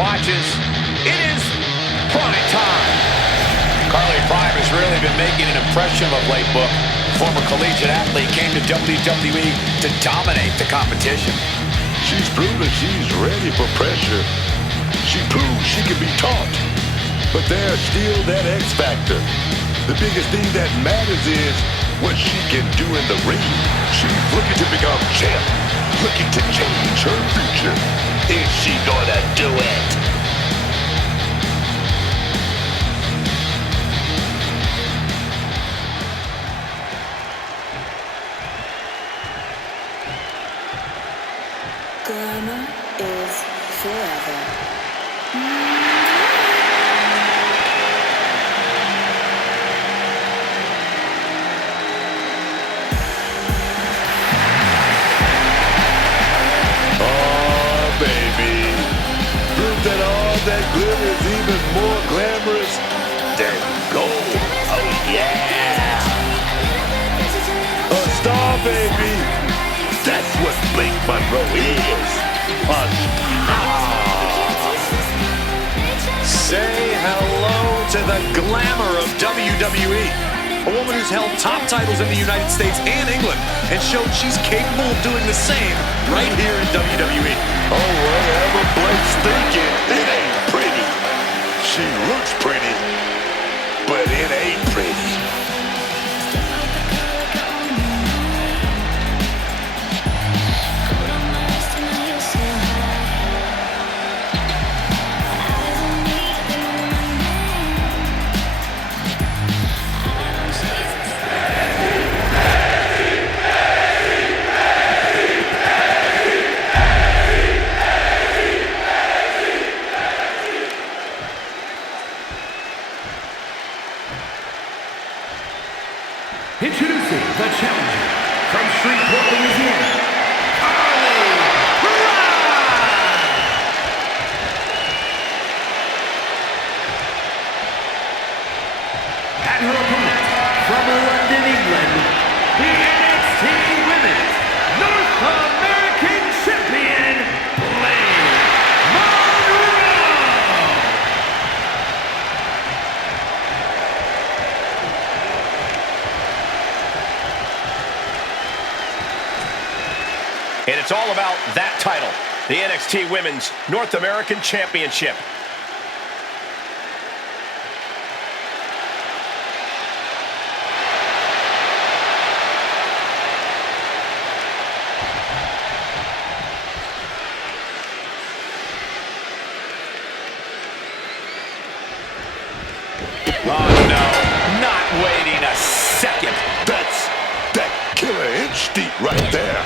watches, it is prime time. Carly Prime has really been making an impression of late, Book. Former collegiate athlete came to WWE to dominate the competition. She's proven she's ready for pressure. She proves she can be taught. But there's still that X factor. The biggest thing that matters is what she can do in the ring. She's looking to become champ, looking to change her future. Is she gonna do it? Glamour is forever. Oh, baby. Proof that all that glitter is even more glamorous than gold. Oh, yeah. A star, baby. That's what Blake Monroe is. A star. Say hello to the glamour of WWE. A woman who's held top titles in the United States and England and showed she's capable of doing the same right here in WWE. Oh, whatever Blake's thinking, it ain't pretty. She looks pretty, but it ain't pretty. Introducing the challenger from Shreveport, Louisiana, Kaleni. And her opponent from London, England, the NXT Women's North American Champion, Monroe. And it's all about that title, the NXT Women's North American Championship. Oh no, not waiting a second. That's that killer instinct right there.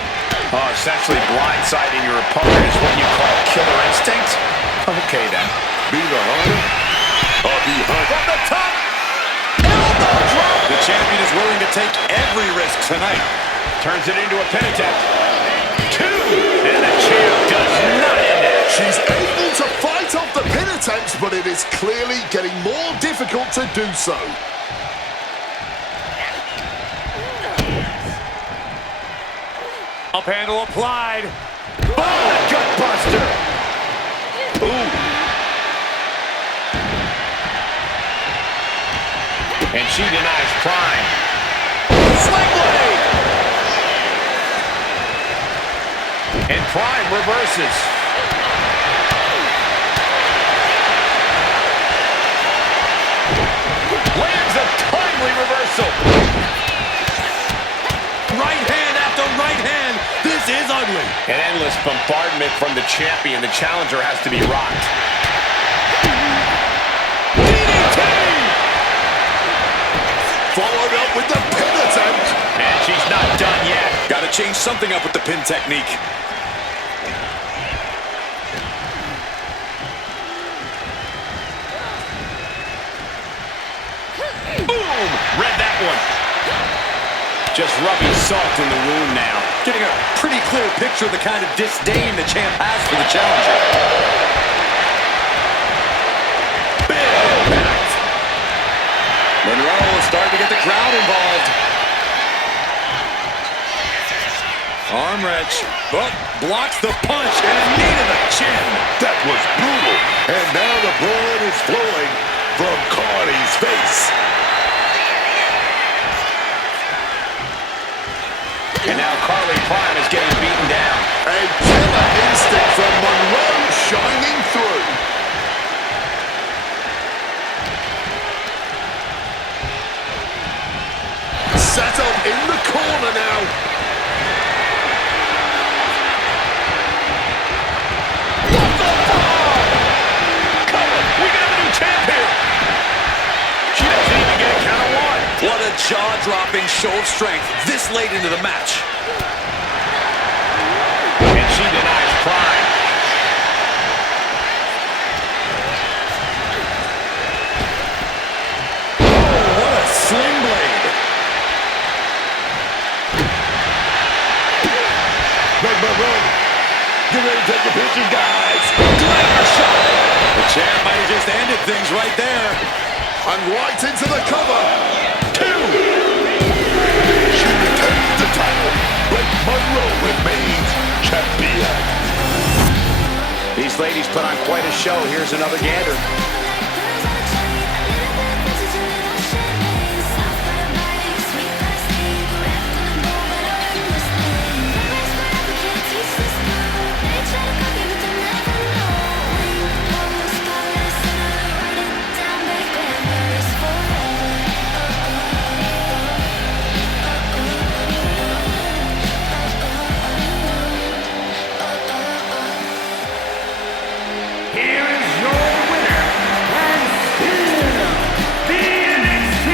Oh, essentially blindsiding your opponent is what you call killer instinct? Okay, then. Be the hunter or be hunted. From the top! Elbow drop! The champion is willing to take every risk tonight. Turns it into a pin attempt. Two! And the champ does not end it. She's able to fight off the pin attempts, but it is clearly getting more difficult to do so. Up handle applied. Oh, gutbuster! Ooh. And she denies Prime. Sling blade! And Prime reverses. Lands a timely reversal. Right hand after right hand. This is ugly. An endless bombardment from the champion. The challenger has to be rocked. DDT! Followed up with the pin attempt. And she's not done yet. Got to change something up with the pin technique. Boom! Read that one. Just rubbing salt in the wound now. Getting a pretty clear picture of the kind of disdain the champ has for the challenger. Big impact. Monroe is starting to get the crowd involved. Arm wrench. Oh, blocks the punch and a knee to the chin. That was brutal. And now the blood is flowing from Carly's face. And now Carly Prime is getting beaten down. A killer instinct from Monroe shining through. Set up in the corner now. What the bomb! Cover! We got a new champ here! She doesn't even get a count of one. What a jaw-dropping show of strength this late into the match. And she denies Prime. Oh, what a sling blade. Run. Get ready to take the picture, guys. Glamour shot. The champ might have just ended things right there. And right into the cover. 2. She retains the title, but Monroe remains champion. These ladies put on quite a show. Here's another gander. Here is your winner, and still the NXT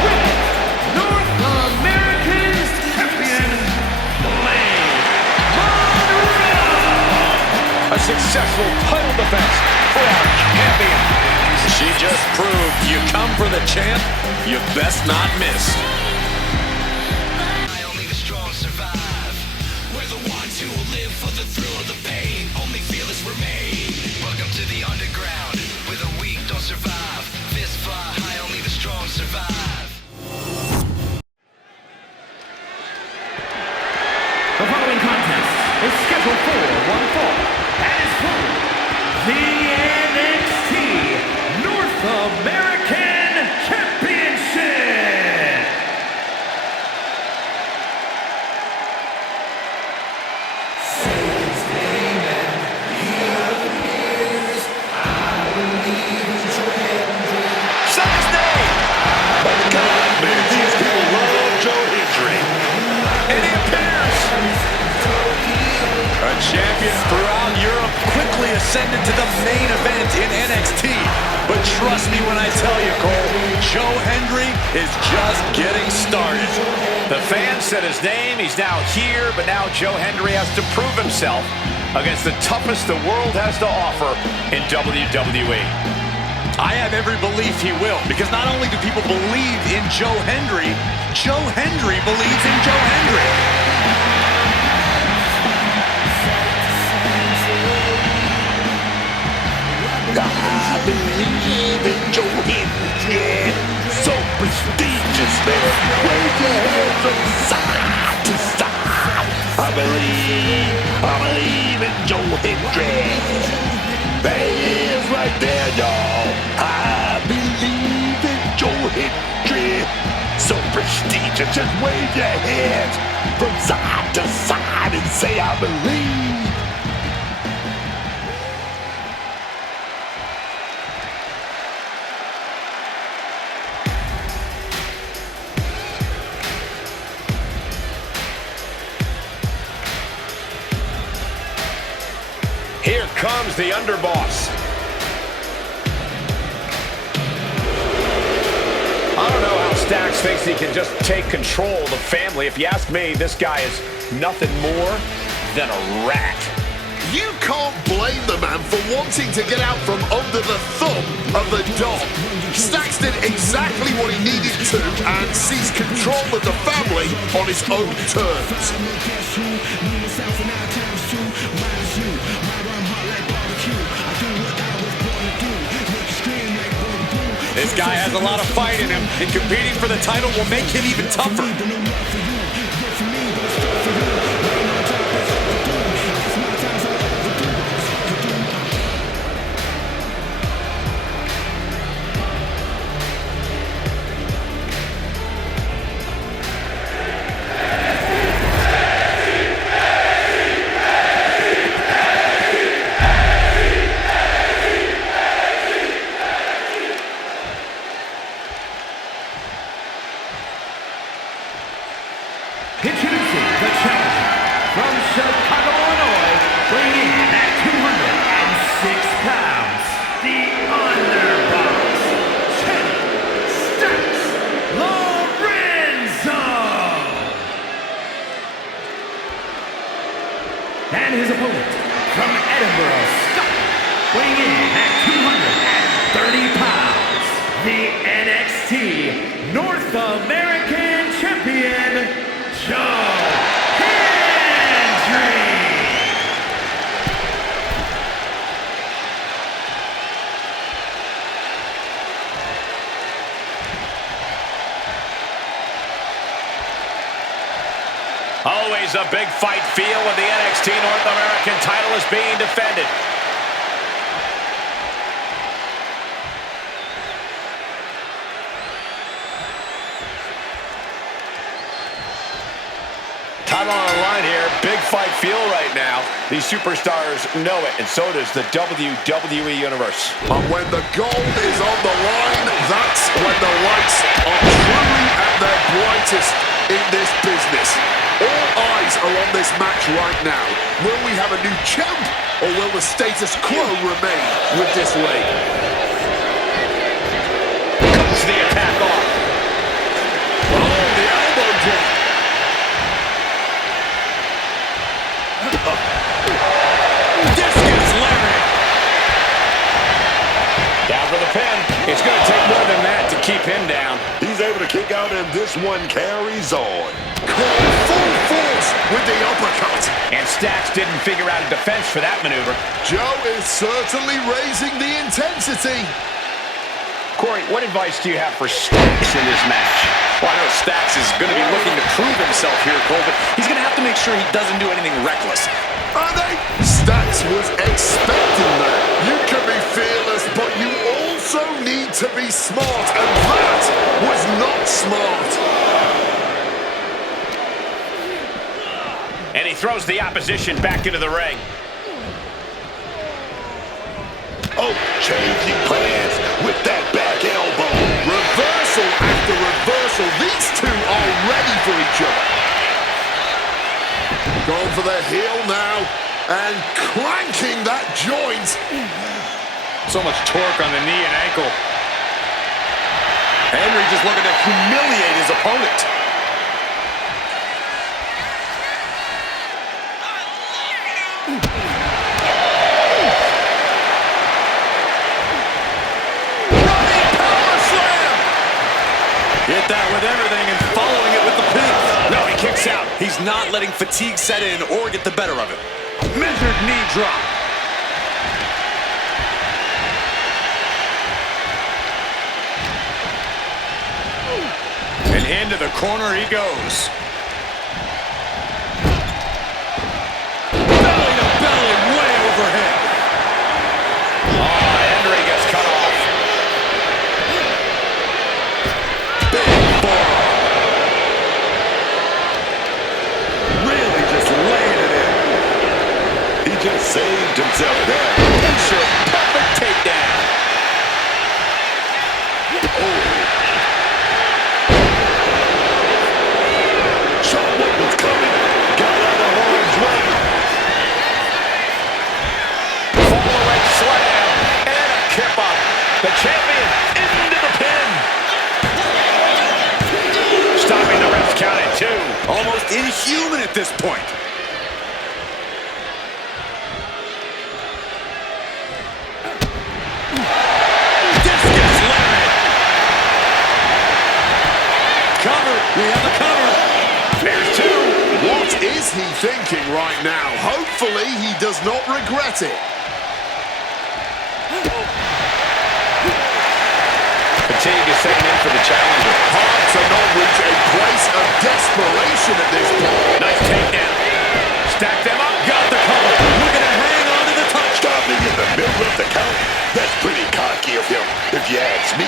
Women's North American Champion, Monroe. A successful title defense for our champion. She just proved you come for the champ, you best not miss. Only the strong survive. We're the ones who will live for the thrill of the pain. Only fearless remain. Welcome to the underground, where the weak don't survive. Fist fly high, only the strong survive. The following contest is scheduled for one fall and is for the NXT North American Championship. Man, these people love Joe Hendry. And he appears. A champion throughout Europe quickly ascended to the main event in NXT. But trust me when I tell you, Cole, Joe Hendry is just getting started. The fans said his name. He's now here, but now Joe Hendry has to prove himself against the toughest the world has to offer in WWE. I have every belief he will, because not only do people believe in Joe Hendry believes in Joe Hendry. I believe in Joe Hendry. So prestigious, man. Wave your hands from side to side. I believe in Joe Hendry. There he is right there, y'all. I believe in Joe Hendry. So prestigious, just wave your hands from side to side and say, I believe. Here comes the underboss. I don't know how Stacks thinks he can just take control of the family. If you ask me, this guy is nothing more than a rat. You can't blame the man for wanting to get out from under the thumb of the dog. Stacks did exactly what he needed to and seized control of the family on his own terms. This guy has a lot of fight in him, and competing for the title will make him even tougher. always a big fight feel when the NXT North American title is being defended. Title on the line here. Big fight feel right now. These superstars know it, and so does the WWE Universe. And when the gold is on the line, that's when the lights are truly at their brightest in this business. All eyes are on this match right now. Will we have a new champ, or will the status quo remain with this reign? Comes the attack off. Oh, the elbow drop. Discus Larry. Down for the pin. It's going to take more than that to keep him down. He's able to kick out, and this one carries on. Full force with the uppercut. And Stacks didn't figure out a defense for that maneuver. Joe is certainly raising the intensity. Corey, what advice do you have for Stacks in this match? Well, I know Stacks is going to be looking to prove himself here, Cole, but he's going to have to make sure he doesn't do anything reckless. Stacks was expecting that. You can be fearless, but you also need to be smart, and that was not smart. And he throws the opposition back into the ring. Oh, changing plans with that back elbow. Reversal after reversal. These two are ready for each other. Going for the heel now and cranking that joint. So much torque on the knee and ankle. Hendry just looking to humiliate his opponent. Hit that with everything and following it with the pin. No, he kicks out. He's not letting fatigue set in or get the better of it. Measured knee drop. And into the corner he goes. Belly to belly, way overhead. Oh, Hendry gets cut off. Just saved himself there. Picture perfect takedown. Oh. Saw what was coming. Got out of harm's way. Following slam. And a kip up. The champion into the pin. Stopping the ref's count at 2. Almost inhuman at this point. We have a cover. There's 2. What is he thinking right now? Hopefully he does not regret it. Fatigue is setting in for the challenger. Hard to not reach a place of desperation at this point. Nice takedown. Stack them up. Got the cover. Looking to hang on to the touch. Stopping in the middle of the count. That's pretty cocky of him, if you ask me.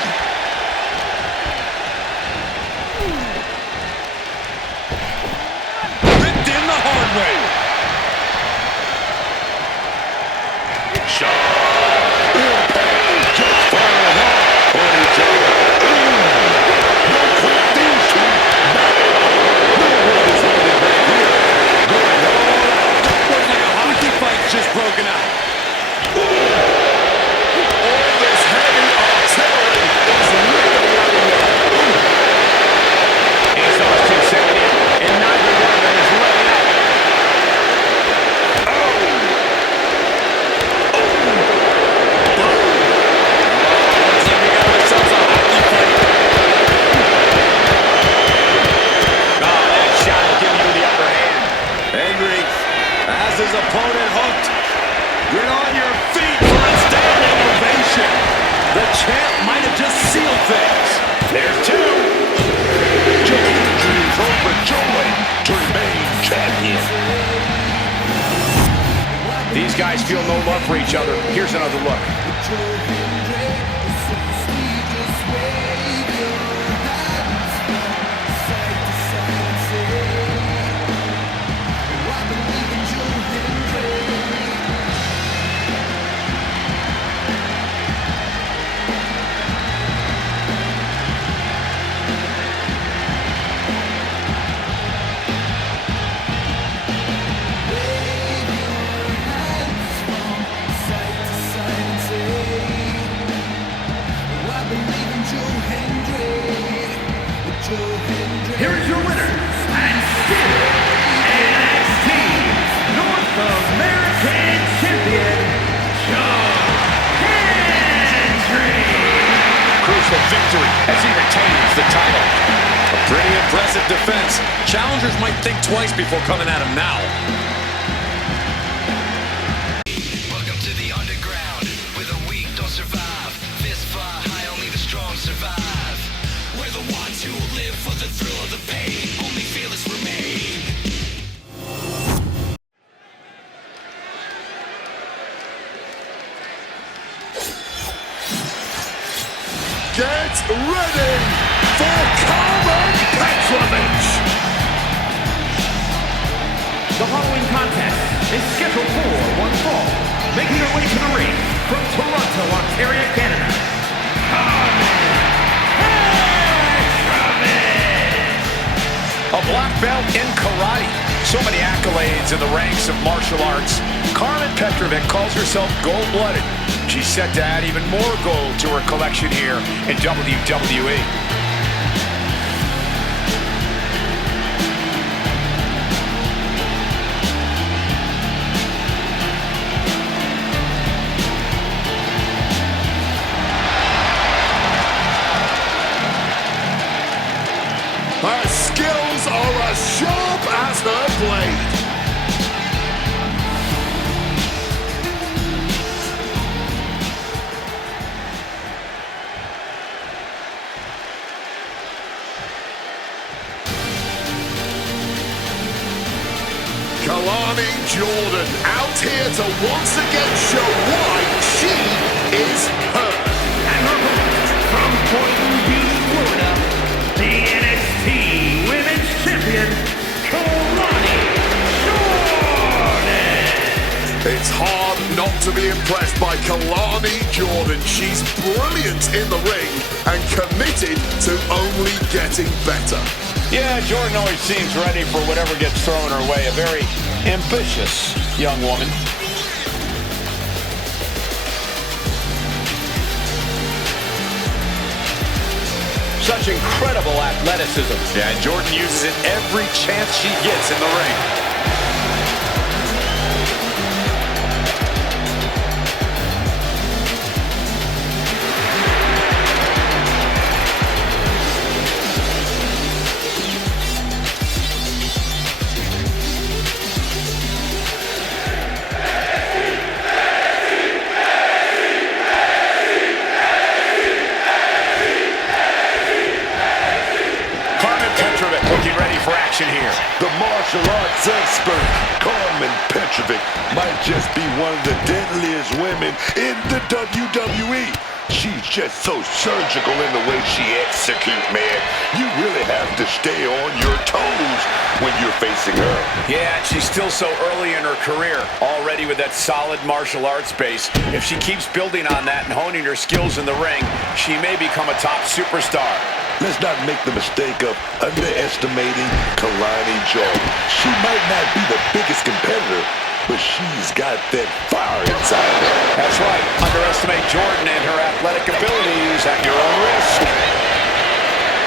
Way. Shot. Impact. Just firing up on each other. No quick these two. No one is holding back here. Going on. Looks like a hockey fight's just broken out. All this heavy artillery is really running out. He's lost 270, and neither one of them is letting up. His opponent hooked. Get on your feet for a standing ovation. The champ might have just sealed things. There's 2. Jayne overjoyed to remain champion. these guys feel no love for each other. Here's another look. Here is your winner, and still NXT North American Champion, Hendry. Crucial victory as he retains the title. A pretty impressive defense. Challengers might think twice before coming at him now. Welcome to the underground, where the weak don't survive. Fists fly high, only the strong survive. We're the ones who live for the thrill of the pain. Only fearless remain. Get ready for Karmen Petrovic! The following contest is scheduled for one fall. Making her way to the ring from Toronto, Ontario, Canada, Karmen Petrovic. A black belt in karate. So many accolades in the ranks of martial arts. Karmen Petrovic calls herself gold-blooded. She's set to add even more gold to her collection here in WWE. Her skills are as sharp as her blade. Kaleni Jordan out here to once again show why she is her. And her opponent from Boynton Beach, Florida, the NXT Women's Champion, Kaleni Jordan. It's hard not to be impressed by Kaleni Jordan. She's brilliant in the ring and committed to only getting better. Yeah, Jordan always seems ready for whatever gets thrown her way. A very ambitious young woman. Such incredible athleticism. Yeah, and Jordan uses it every chance she gets in the ring. Looking ready for action here. The martial arts expert, Karmen Petrovic, might just be one of the deadliest women in the WWE. She's just so surgical in the way she executes, man. You really have to stay on your toes when you're facing her. Yeah, and she's still so early in her career, already with that solid martial arts base. If she keeps building on that and honing her skills in the ring, she may become a top superstar. Let's not make the mistake of underestimating Kaleni Jordan. She might not be the biggest competitor, but she's got that fire inside her. That's right. Underestimate Jordan and her athletic abilities at your own risk.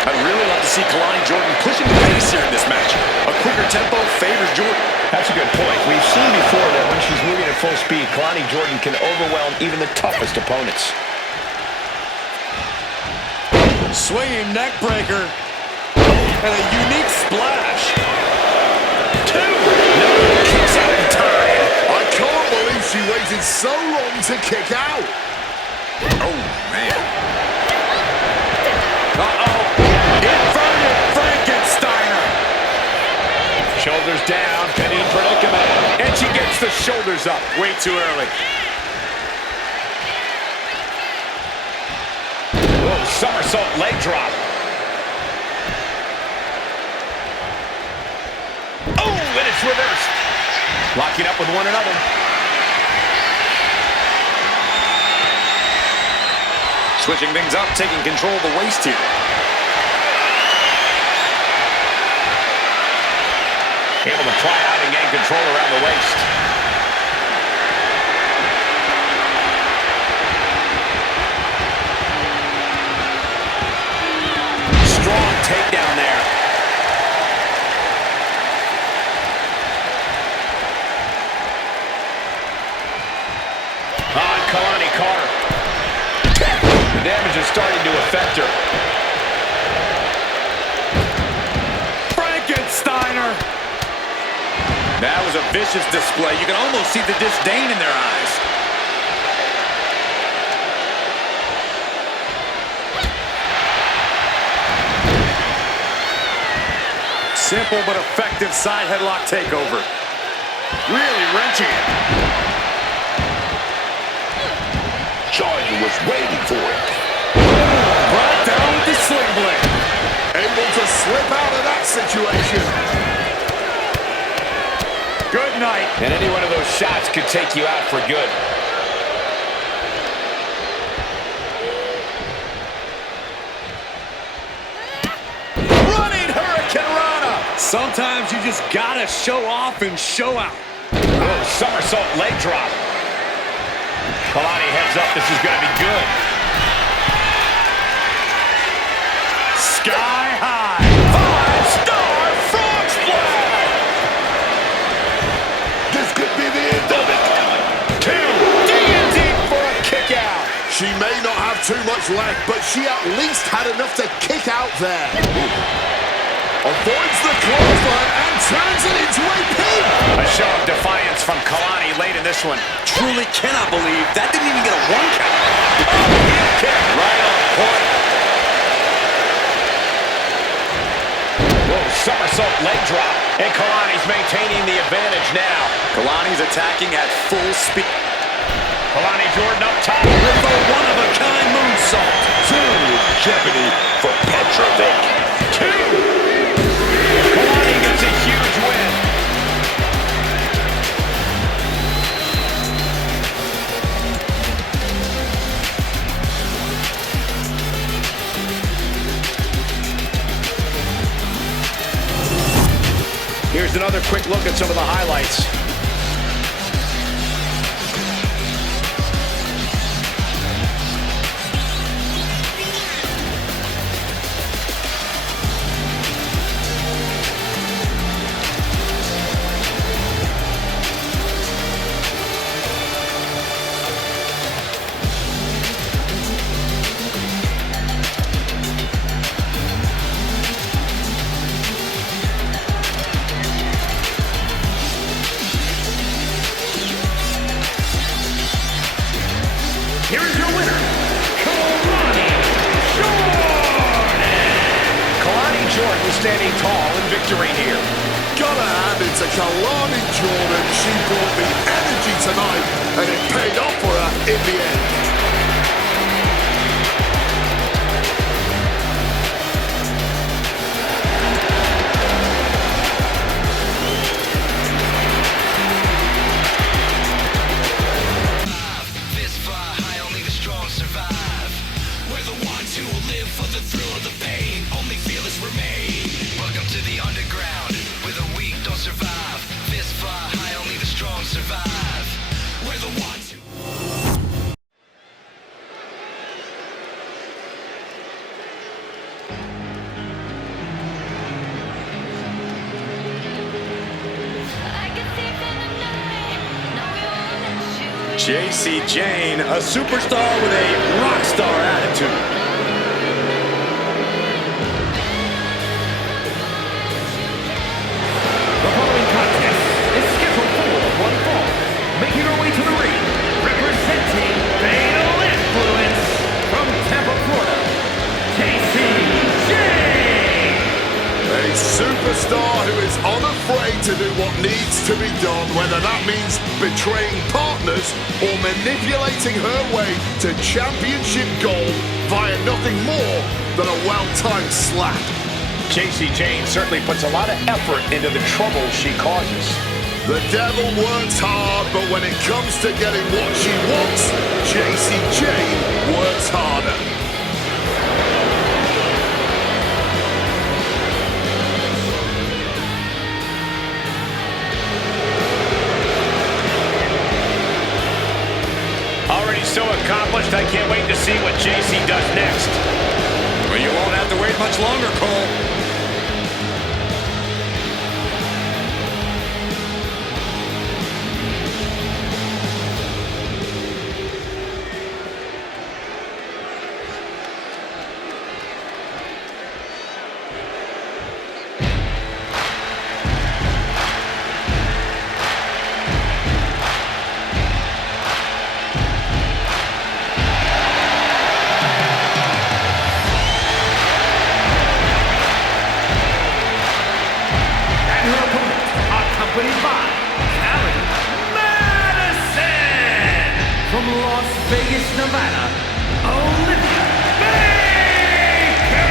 I'd really love to see Kaleni Jordan pushing the pace here in this match. A quicker tempo favors Jordan. That's a good point. We've seen before that when she's moving at full speed, Kaleni Jordan can overwhelm even the toughest opponents. Swinging neck breaker. And a unique splash. Two. No, kicks out in time. I can't believe she waited so long to kick out. Oh, man. Uh-oh. Inverted Frankensteiner. Shoulders down, penny predicament. And she gets Gets the shoulders up way too early. Whoa, somersault leg drop. Oh, and it's reversed. Locking up with one another. Switching things up, taking control of the waist here. Able to pry out and gain control around the waist. Strong takedown there. On Kaleni Carter. The damage is starting to affect her. Frankensteiner! That was a vicious display. You can almost see the disdain in their eyes. Simple but effective side headlock takeover. Really wrenching it. Jayne was waiting for it. Right down with the sling blade. Able to slip out of that situation. Good night. And any one of those shots could take you out for good. Running Hurricane Rana. Sometimes you just gotta show off and show out. Oh, somersault leg drop. Kaleni heads up. This is going to be good. Sky high. 5-star frog splash. This could be the end of it. D&D for a kick out. She may not have too much left, but she at least had enough to kick out there. Avoids the clothesline and turns it into a pin. A show of defiance from Kaleni late in this one. Truly cannot believe that didn't even get a 1 count. Kick right on point. Whoa, somersault leg drop. And Kaleni's maintaining the advantage now. Kaleni's attacking at full speed. Kaleni Jordan up top. With a one-of-a-kind moonsault. 2 jeopardy for Petrovic. 2. Kaleni gets a huge win. Here's another quick look at some of the highlights. Here is your winner, Kaleni Jordan. Kaleni Jordan standing tall in victory here. Gotta hand it to Kaleni Jordan. She brought the energy tonight, and it paid off for her in the end. Fist fly high, only the strong survive. We're the ones who will live for the thrill of the pain. Only fearless remain. Welcome to the underground, where the weak don't survive. Fist fly high, only the strong survive. We're the ones who... Jacy Jayne, a superstar with a rock star attitude. The following contest is scheduled for one fall. Making her way to the ring, representing Fatal Influence from Tampa, Florida, Jacy Jayne. A superstar superstar who is unafraid to do what needs to be done, whether that means betraying partners or manipulating her way to championship gold via nothing more than a well-timed slap. Jayne certainly puts a lot of effort into the trouble she causes. The devil works hard, but when it comes to getting what she wants, Jayne works harder. Already so accomplished, I can't wait to see what Jacy does next. Well, you won't have to wait much longer, Cole. Accompanied by Madison from Las Vegas, Nevada, Olivia Baker.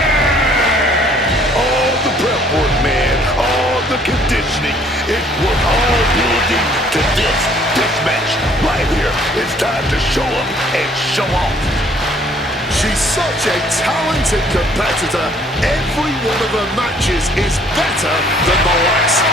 All the prep work, man, all the conditioning, it was all building to this match right here. It's time to show up and show off. She's such a talented competitor. Every one of her matches is better than the last.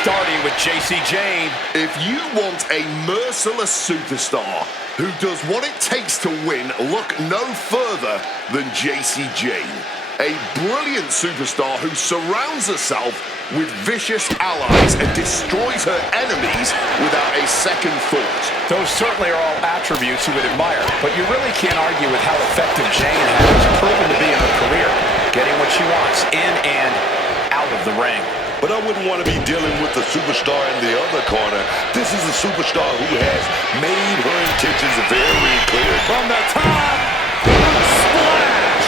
Starting with Jayne. If you want a merciless superstar who does what it takes to win, look no further than Jayne. A brilliant superstar who surrounds herself with vicious allies and destroys her enemies without a second thought. Those certainly are all attributes you would admire, but you really can't argue with how effective Jayne has proven to be in her career, getting what she wants in and out of the ring. But I wouldn't want to be dealing with the superstar in the other corner. This is a superstar who has made her intentions very clear. From the top, splash!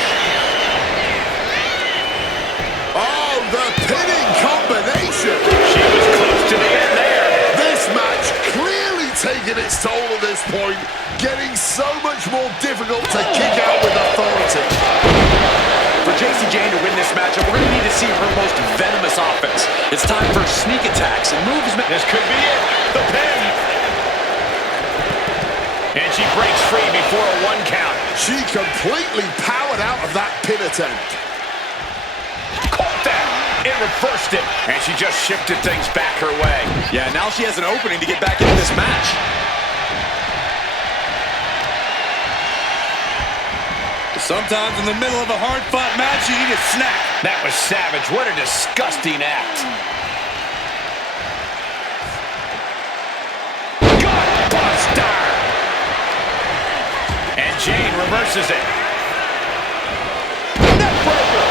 Oh, the pinning combination! She was close to the end there. This match clearly taking its toll at this point, getting so much more difficult to kick out with authority. For Jayne to win this matchup, we're going to need to see her most venomous offense. It's time for sneak attacks and moves. This could be it. The pin. And she breaks free before a 1 count. She completely powered out of that pin attempt. Caught that. It reversed it. And she just shifted things back her way. Yeah, now she has an opening to get back into this match. Sometimes in the middle of a hard-fought match, you need a snack. That was savage. What a disgusting act. Gutbuster! And Jayne reverses it. Neckbreaker!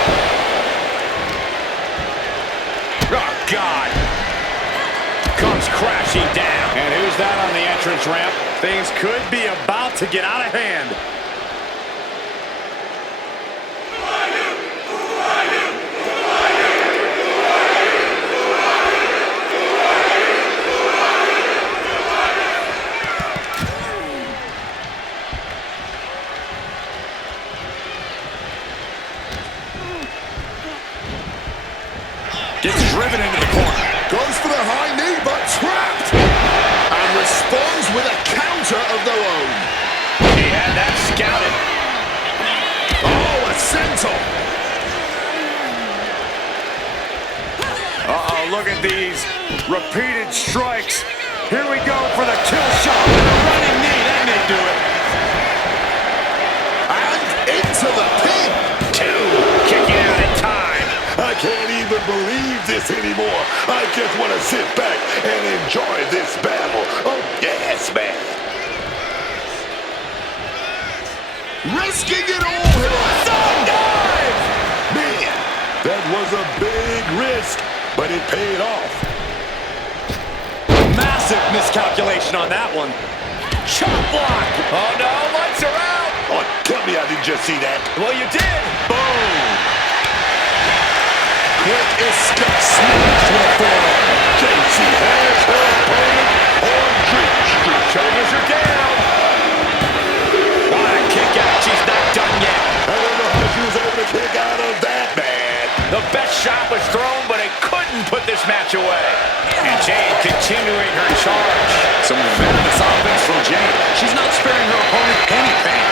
Oh, God. Comes crashing down. And who's that on the entrance ramp? Things could be about to get out of hand. Gets driven into the corner. Goes for the high knee, but trapped. And responds with a counter of their own. He had that scouted. Oh, a senton. Uh-oh, look at these repeated strikes. Here we go for the kill shot. And a running knee, that may do it. And into the pin. 2, kicking out in time. I can't even believe this anymore. I just want to sit back and enjoy this battle. Oh, yes, man. Risking it all here. Dive! Man, That was a big risk, but it paid off. Massive miscalculation on that one. Chop block. Oh, no. Lights are out. Oh, tell me I didn't just see that. Well, you did. Boom! Quick escape smash to the forearm. Jacy has her opponent on Drip Street. Shoulders are down. Oh, that kick out. She's not done yet. I don't know how she was able to kick out of that, man. The best shot was thrown, but it couldn't put this match away. And Jayne continuing her charge. Some venomous offense from Jayne. She's not sparing her opponent any pain.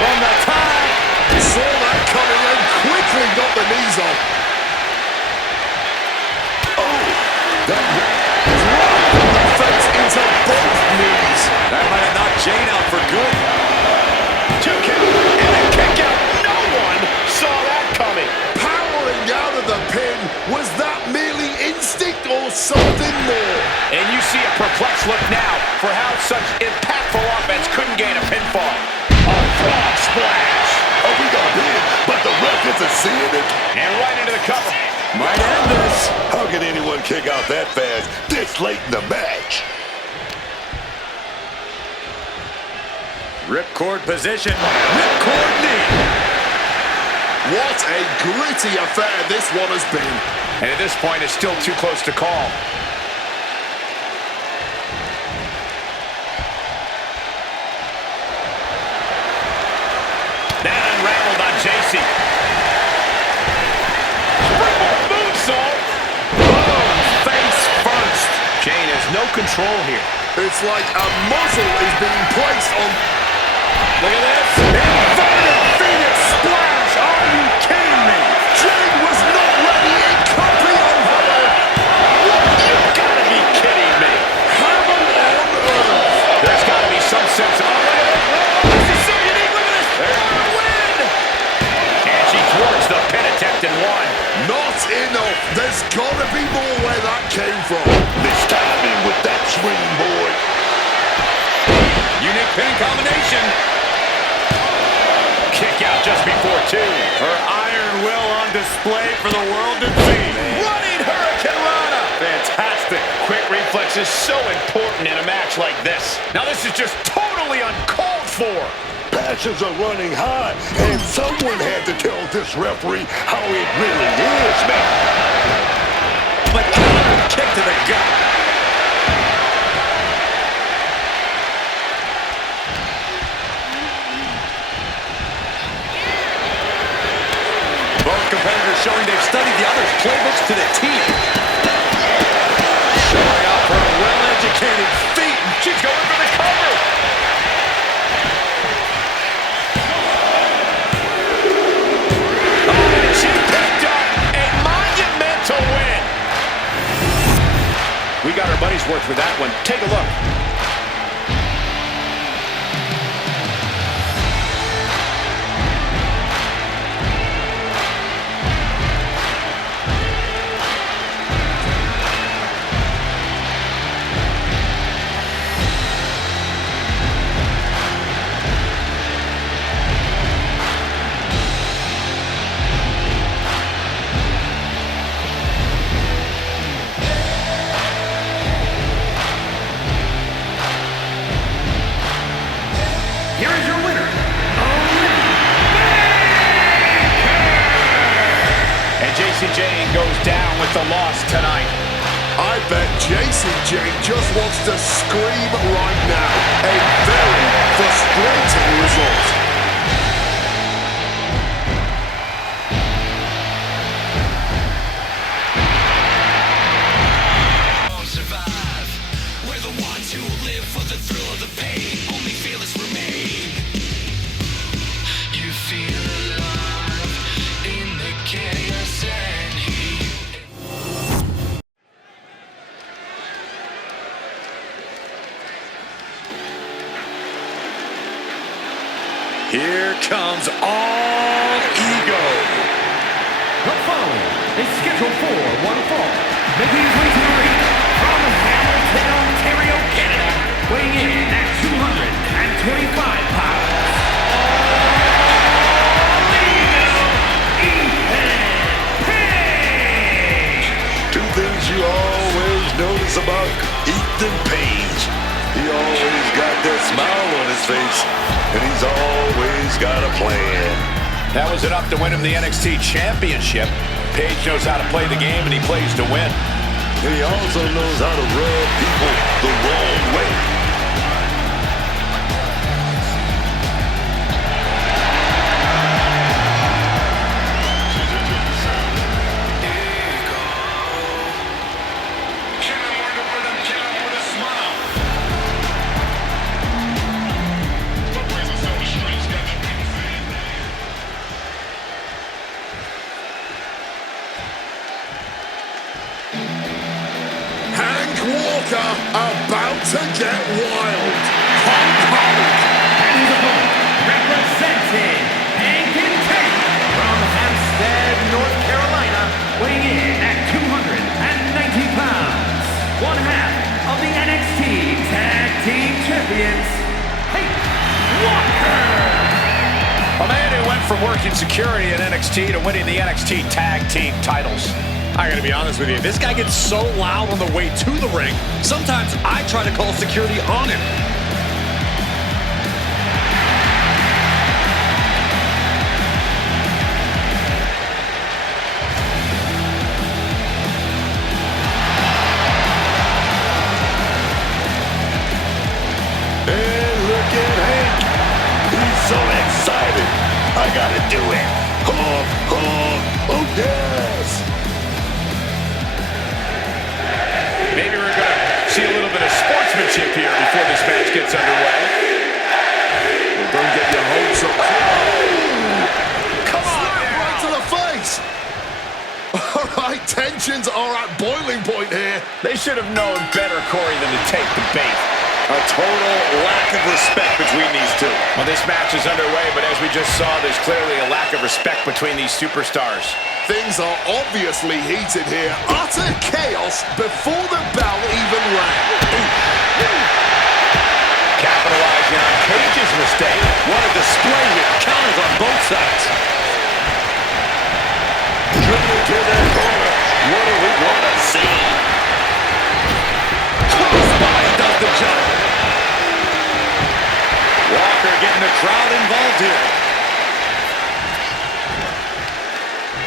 From the top. Saw that coming and quickly got the knees off. Oh, that drop from the face into both knees. That might have knocked Jayne out for good. 2 count. And a kick out. No one saw that coming. Powering out of the pin. Was that merely instinct or something more? And you see a perplexed look now for how such impactful offense couldn't gain a pinfall. A frog splash. Oh, we got hit, but the ref isn't seeing it. And right into the cover. Might end this. How can anyone kick out that fast this late in the match? Ripcord position. Ripcord knee. What a gritty affair this one has been. And at this point, it's still too close to call. That unraveled on Jacy. Springboard moonsault. Boom, face first. Jayne has no control here. It's like a muzzle is being placed on. Look at this. Inverted Phoenix splash. Are you kidding me? Jayne was not ready. It could be over. You've got to be kidding me. Heaven on earth. There's got to be some sense of... This is so unique. Look at this. There's the win. And she thwarts the pin attempt and won. Not enough. There's got to be more where that came from. This timing with that swing, boy. Unique pin combination. Kick out just before 2. Her iron will on display for the world to see. Running Hurricane Rana. Fantastic. Quick reflex is so important in a match like this. Now this is just totally uncalled for. Passions are running high, and someone had to tell this referee how it really is, man. But counter kick to the gut. Both competitors showing they've studied the other's playbooks to the T. Showing off her well-educated feet. She's going for the cover. Oh, and she picked up a monumental win. We got our money's worth for that one. Take a look. Here is your winner, And Jacy Jayne goes down with the loss tonight. I bet Jacy Jayne just wants to scream right now. A very frustrating result. Won't survive. We're the ones who live for the thrill of the pain. Only fearless remain. You feel alive in the chaos and heat. Here comes all ego. The following is scheduled for one fall. Making his way to the ring from Hamilton, Ontario, Canada, weighing in at 225 pounds. All ego, Ethan his face, and he's always got a plan. That was enough to win him the NXT Championship. Page knows how to play the game, and he plays to win. And he also knows how to rub people the wrong way. About to get wild. And his opponent, representing Hank and Tank from Hampstead, North Carolina, weighing in at 290 pounds, one half of the NXT Tag Team Champions, Hank Walker. A man who went from working security at NXT to winning the NXT Tag Team titles. I gotta be honest with you, this guy gets so loud on the way to the ring, sometimes I try to call security on him. And look at Hank. He's so excited. I gotta do it. Oh yes. Maybe we're going to see a little bit of sportsmanship here before this match gets underway. Well, don't get your hopes up. Come on now. Right to the face. All right, tensions are at boiling point here. They should have known better, Corey, than to take the bait. A total lack of respect between these two. Well, this match is underway, but as we just saw, there's clearly a lack of respect between these superstars. Things are obviously heated here. Utter chaos before the bell even rang. Capitalizing on Cage's mistake. What a display here. Counters on both sides. Driven to that corner. What do we want to see? Crossbody does the job. Walker getting the crowd involved here.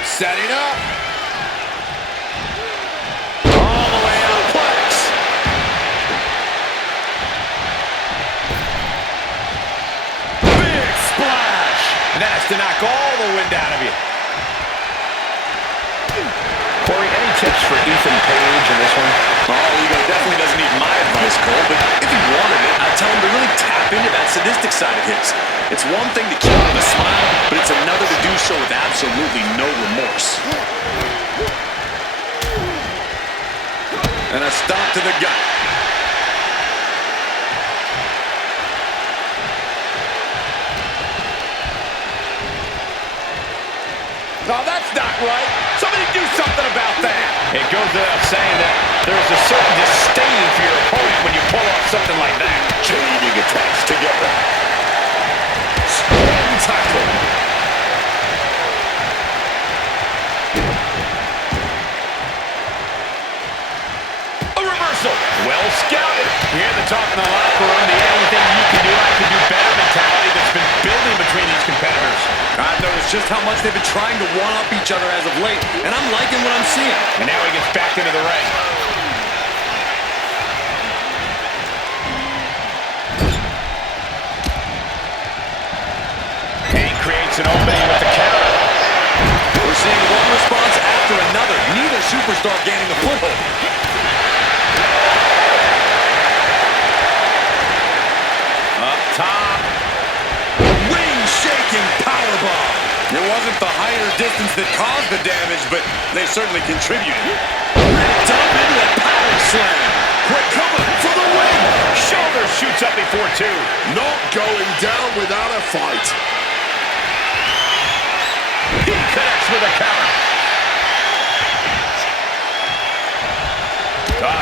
Setting up. All the way out. Plex. Big splash. And that's to knock all the wind out of you. Corey, any tips for Ethan Page in this one? Oh, he definitely doesn't need my advice, Cole, but if he wanted it, I'd tell him to really tap into that sadistic side of his. It's one thing to keep him a smile, but it's another to do so with absolutely no remorse. And a stomp to the gut. No, that's not right. Somebody do something about that. It goes without saying that there's a certain disdain for your opponent when you pull off something like that. Chaining attacks together. Strong tackle. A reversal. Well scouted. You hear the talk in the locker room, the anything you can do, I can do better mentality that's been building between these competitors. I've noticed just how much they've been trying to one-up each other as of late, and I'm liking what I'm seeing. And now he gets back into the ring. Hank creates an opening with the counter. We're seeing one response after another, neither superstar gaining a foothold. Up top. Ring-shaking powerbomb. It wasn't the height or distance that caused the damage, but they certainly contributed. Ripped up into a power slam. Quick cover for the win. Shoulder shoots up before two. Not going down without a fight. He connects with a counter.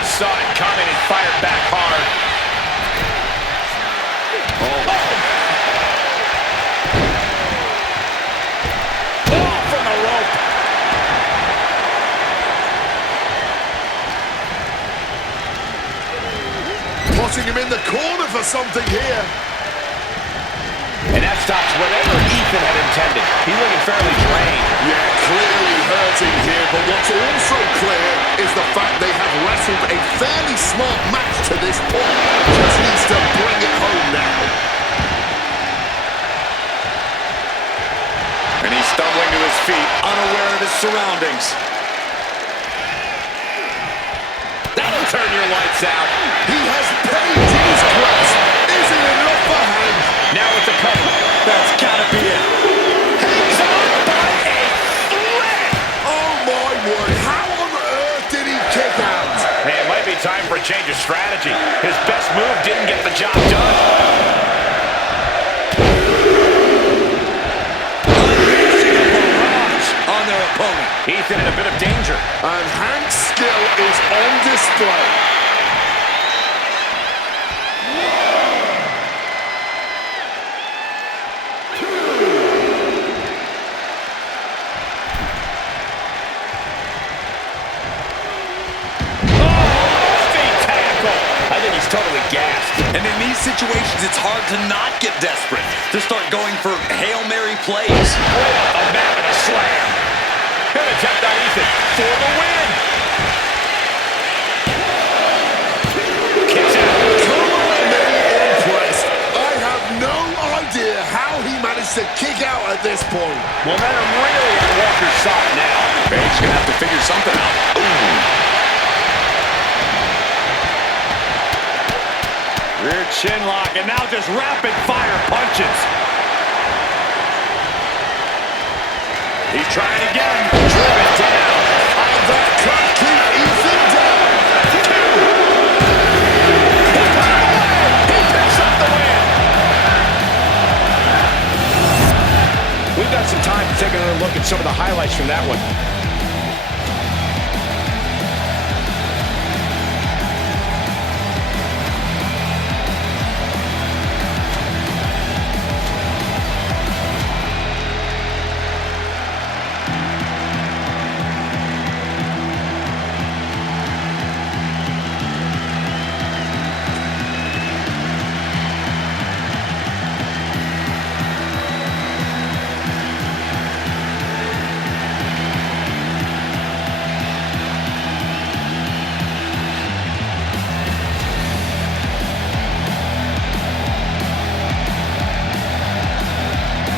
Saw it coming and fired back hard. From the rope. Putting him in the corner for something here. stops whatever Ethan had intended. He's looking fairly drained. Yeah, clearly hurting here, but what's also clear is the fact they have wrestled a fairly smart match to this point. Just needs to bring it home now. And he's stumbling to his feet, unaware of his surroundings. That'll turn your lights out. He has pain in his grasp. Is it enough for him? Now with the cover. That's gotta be it. Hangs on by a thread. Oh my word, how on earth did he kick out? Hey, it might be time for a change of strategy. His best move didn't get the job done. On their opponent. Ethan in a bit of danger. And Hank's skill is on display. I think he's totally gassed. And in these situations, it's hard to not get desperate, to start going for Hail Mary plays. A map and a slam. Good attempt on Ethan for the win. Kicks out. Impressed. I have no idea how he managed to kick out at this point. Momentum really on Walker's side now. He's gonna have to figure something out. Ooh. Rear chin lock, and now just rapid fire punches. He's trying again. Driven down. And that can't keep Ethan down. He picks up the win. We've got some time to take another look at some of the highlights from that one.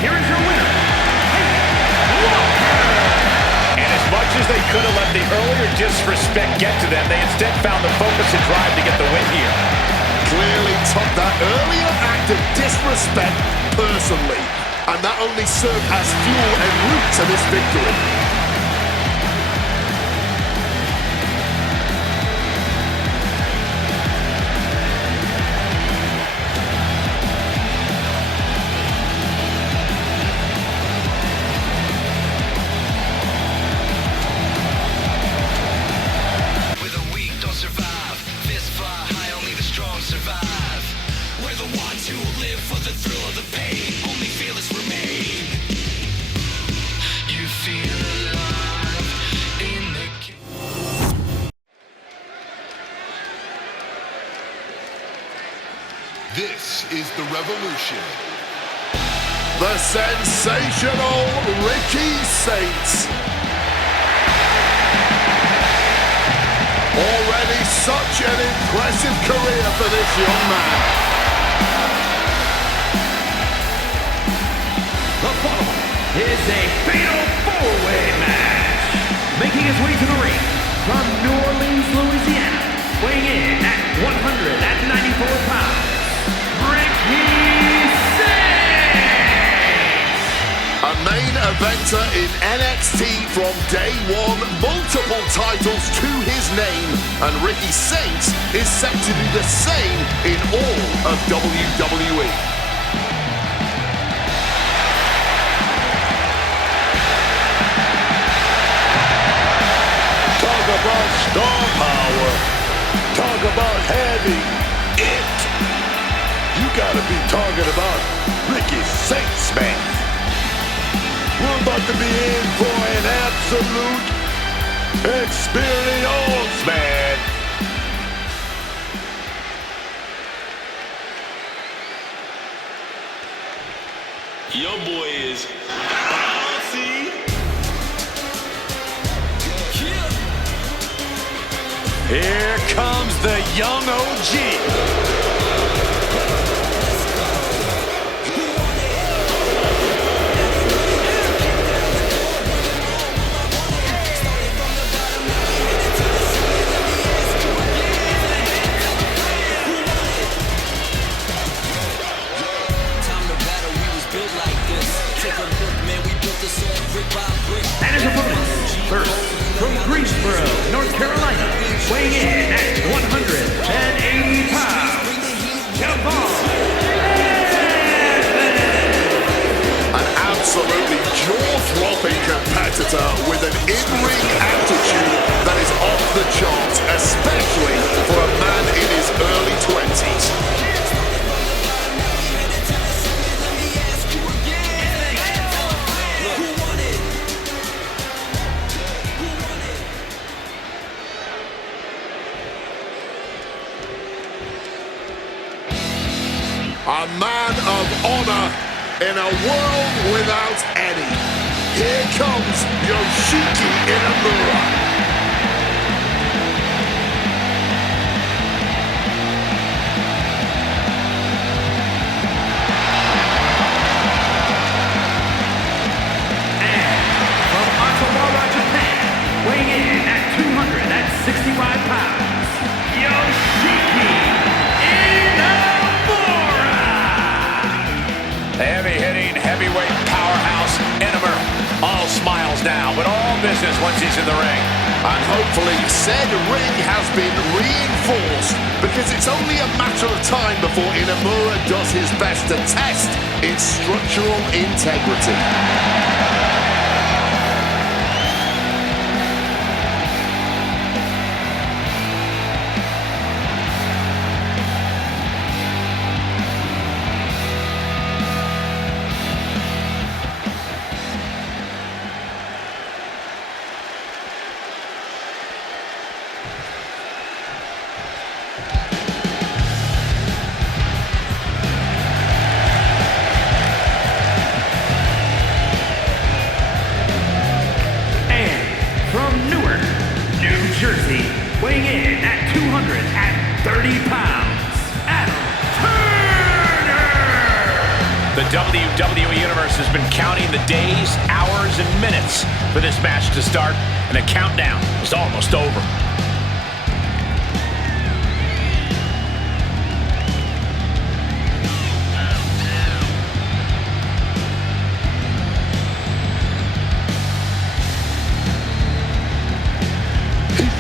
Here is your winner, And as much as they could have let the earlier disrespect get to them, they instead found the focus and drive to get the win here. Clearly took that earlier act of disrespect personally. And that only served as fuel and route to this victory. Where the weak don't survive. Fists fly high, only the strong survive. We're the ones who live for the thrill of the pain. Only fearless remain. You feel alive in the This is the revolution. The sensational Ricky Saints. Already such an impressive career for this young man. The following is a fatal four-way match. Making his way to the ring from New Orleans, Louisiana, weighing in at 194 pounds, Ricky Saints! A main eventer in NXT from day one, multiple titles to his name, and Ricky Saints is set to do the same in all of WWE. Talk about star power. Talk about having it. You gotta be talking about Ricky Saints, man. We're about to be in for an absolute experience, man. Your boy is bouncy. Here comes the young OG. And his opponents, first, from Greensboro, North Carolina, weighing in at 180 pounds, An absolutely jaw-dropping competitor with an in-ring attitude that is off the charts, especially for a man in his early 20s. A man of honor in a world without any. Here comes Yoshiki Inamura. weighing in at 265 pounds, Yoshiki Inamura! The heavy-hitting, heavyweight powerhouse, Inamura. All smiles now, but all business once he's in the ring. And hopefully said ring has been reinforced, because it's only a matter of time before Inamura does his best to test its structural integrity. Jacy, weighing in at 230 pounds, Adam Turner! The WWE Universe has been counting the days, hours, and minutes for this match to start, and the countdown is almost over.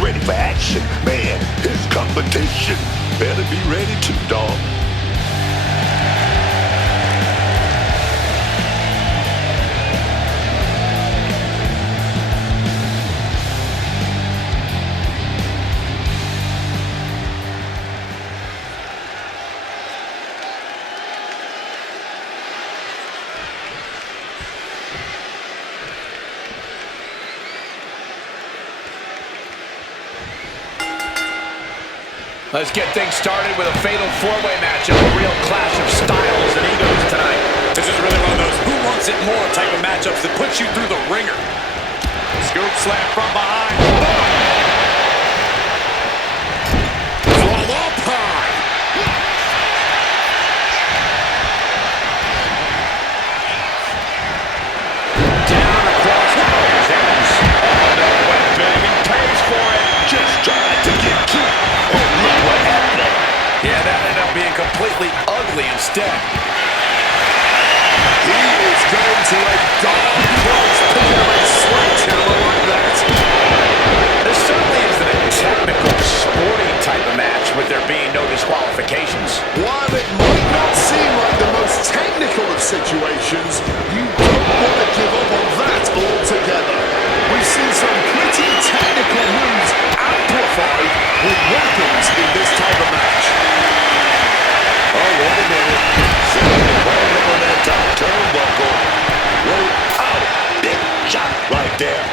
Ready for action, man. His competition better be ready too, dog. Let's get things started with a fatal four-way matchup, a real clash of styles and egos tonight. This is really one of those who wants it more type of matchups that puts you through the ringer. Scoop slam from behind. From up high. Down across the hands. Oh, no, went big and pays for it. Just trying to get cute. What happened? Yeah, that ended up being completely ugly instead. He is going to a dark place, picking up a sledgehammer like that. This certainly isn't a technical, sporting type of match with there being no disqualifications. While it might not seem like the most technical of situations, you don't want to give up on that altogether. We've seen some pretty technical moves amplified with weapons in this type of match. Oh, wait a minute. Somebody right up on that top turnbuckle. Whoa, oh, big shot right there.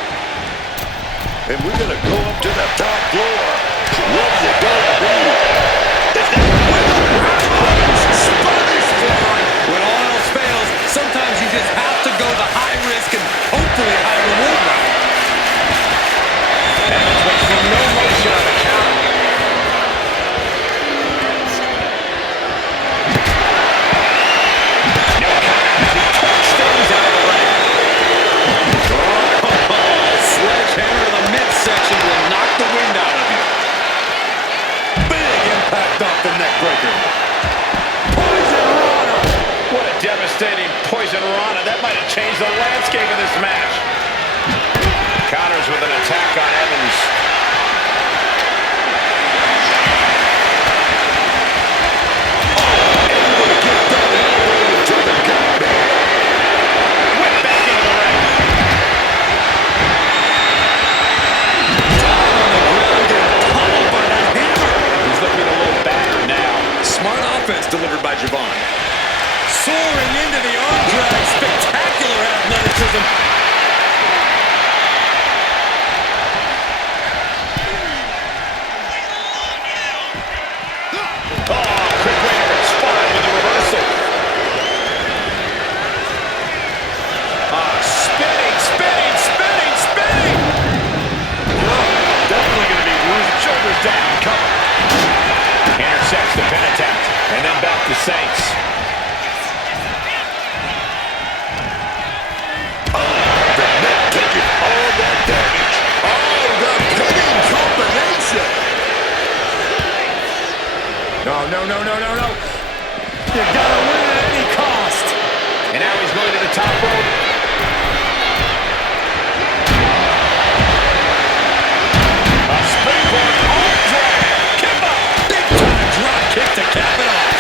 And we're going to go up to the top floor. What's it going to be? Is that with a Spanish fly? When all else fails, sometimes you using Rana. That might have changed the landscape of this match. Counters with an attack on Evans. Whip back into the ring. Down on the ground, getting pummeled by that hammer. He's looking a little battered now. Smart offense delivered by Javon. Soaring into the arm drag. Spectacular athleticism. Down, cover. Intercepts the pin attempt, and then back to Saints. The net taking all that damage. Oh, the pinning combination. No. You gotta win at any cost. And now he's going to the top rope. A springboard arm drag. Kimba. Big time drop kick to cap it off.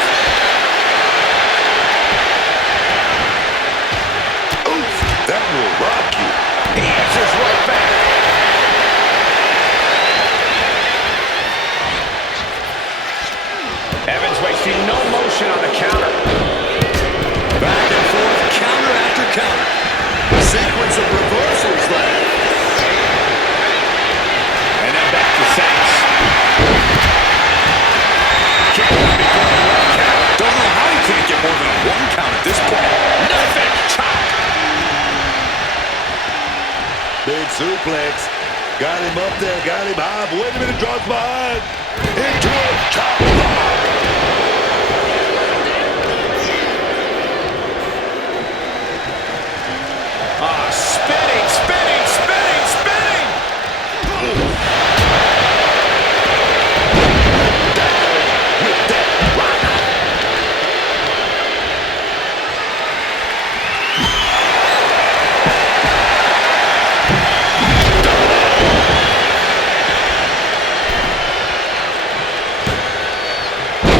Oof, that will rock you. He answers right back. Evans wasting no motion on the counter. Back and forth, counter after counter. Sequence of reversals there. And then back to Saints. Kick out before the one count. Don't know how he can't get more than a one count at this point. Nothing. Chop. Big suplex. Got him up there, got him high. But wait a minute, draws behind. Into a chop block. Spinning. With that rock.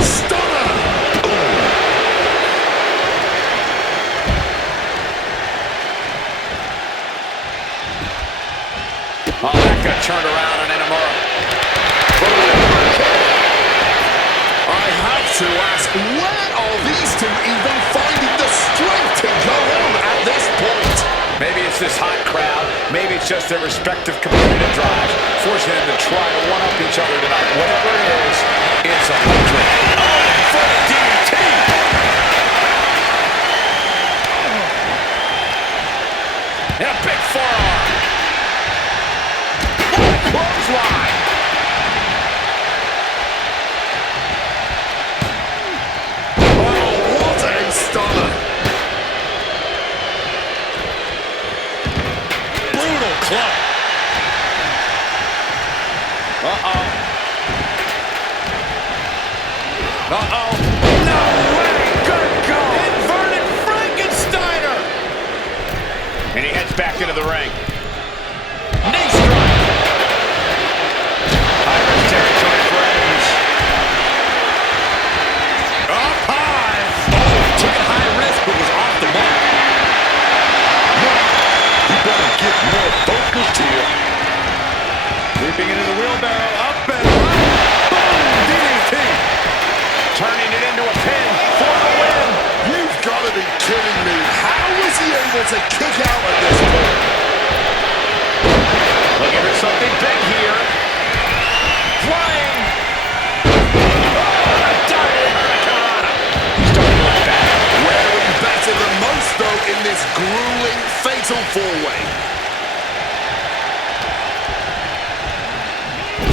Stunner. Oh, that got turned around on Inamura. I have to ask, where are these two even finding the strength to go on at this point? Maybe it's this hot crowd. Maybe it's just their respective competitive drives, forcing them to try to one-up each other tonight. Whatever it is, it's electric. Oh, for the DDT! And a big forearm. Clothesline. Oh, what a stunner. Brutal club. Uh-oh. No way! Good goal! Inverted Frankensteiner! And he heads back into the ring. Knee strike! High-risk territory for Evans. Up high! Oh, took it high risk, but was off the mark. You better get more focused here. Leaping into the wheelbarrow, up and right. Boom! DDT! Turning it into a pin for the win. You've got to be kidding me. How was he able to kick out at this point? Looking for something big here. Flying. Oh, a diving hurricane. Starting to look back. Where we better than most, though, in this grueling fatal four-way.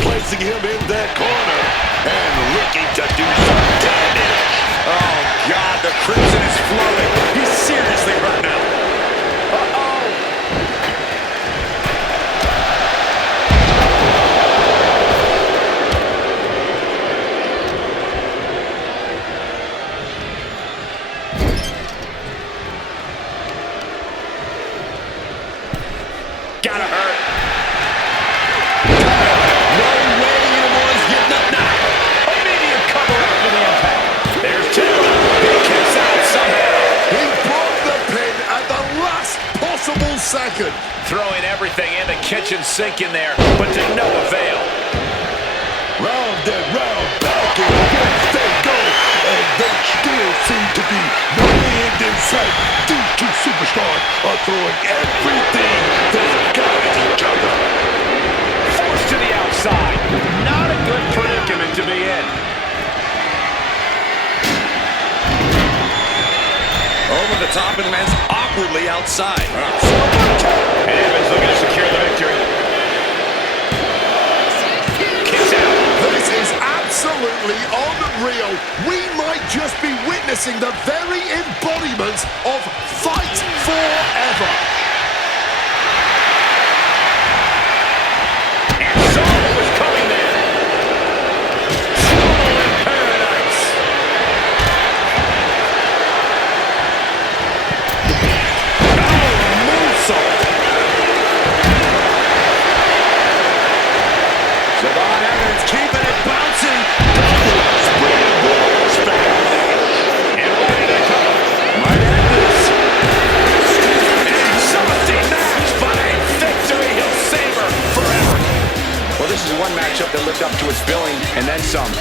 Placing him in that corner and looking to do some damage. Oh, God, the crimson is flowing. He's seriously hurt now. Uh-oh. second. Throwing everything in the kitchen sink in there, but to no avail. Round and round, back and forth they go. And there still seem to be no end in sight. These two superstars are throwing everything they've got at each other. Forced to the outside. Not a good predicament to be in. Over the top and lands awkwardly outside. And Evans looking to secure the victory. Kicks out. This is absolutely unreal. We might just be witnessing the very embodiment of Fight Forever. And saw what was coming there. Trouble in paradise. Moonsault. Javon Evans keeping it bouncing. Springboard smash. And ready to go. Might end this. Exhausting match, but a victory he'll savor forever. Well, this is one matchup that lived up to its billing and then some.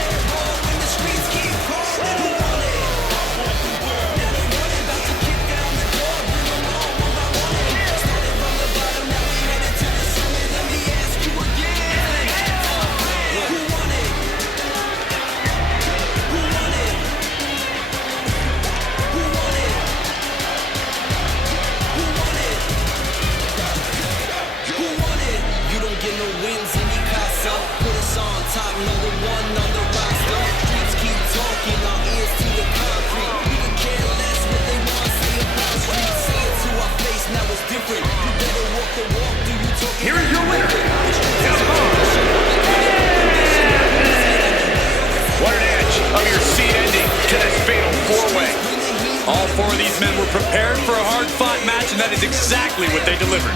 Here is your winner. What an edge of your seat ending to this fatal four-way. All four of these men were prepared for a hard-fought match, and that is exactly what they delivered.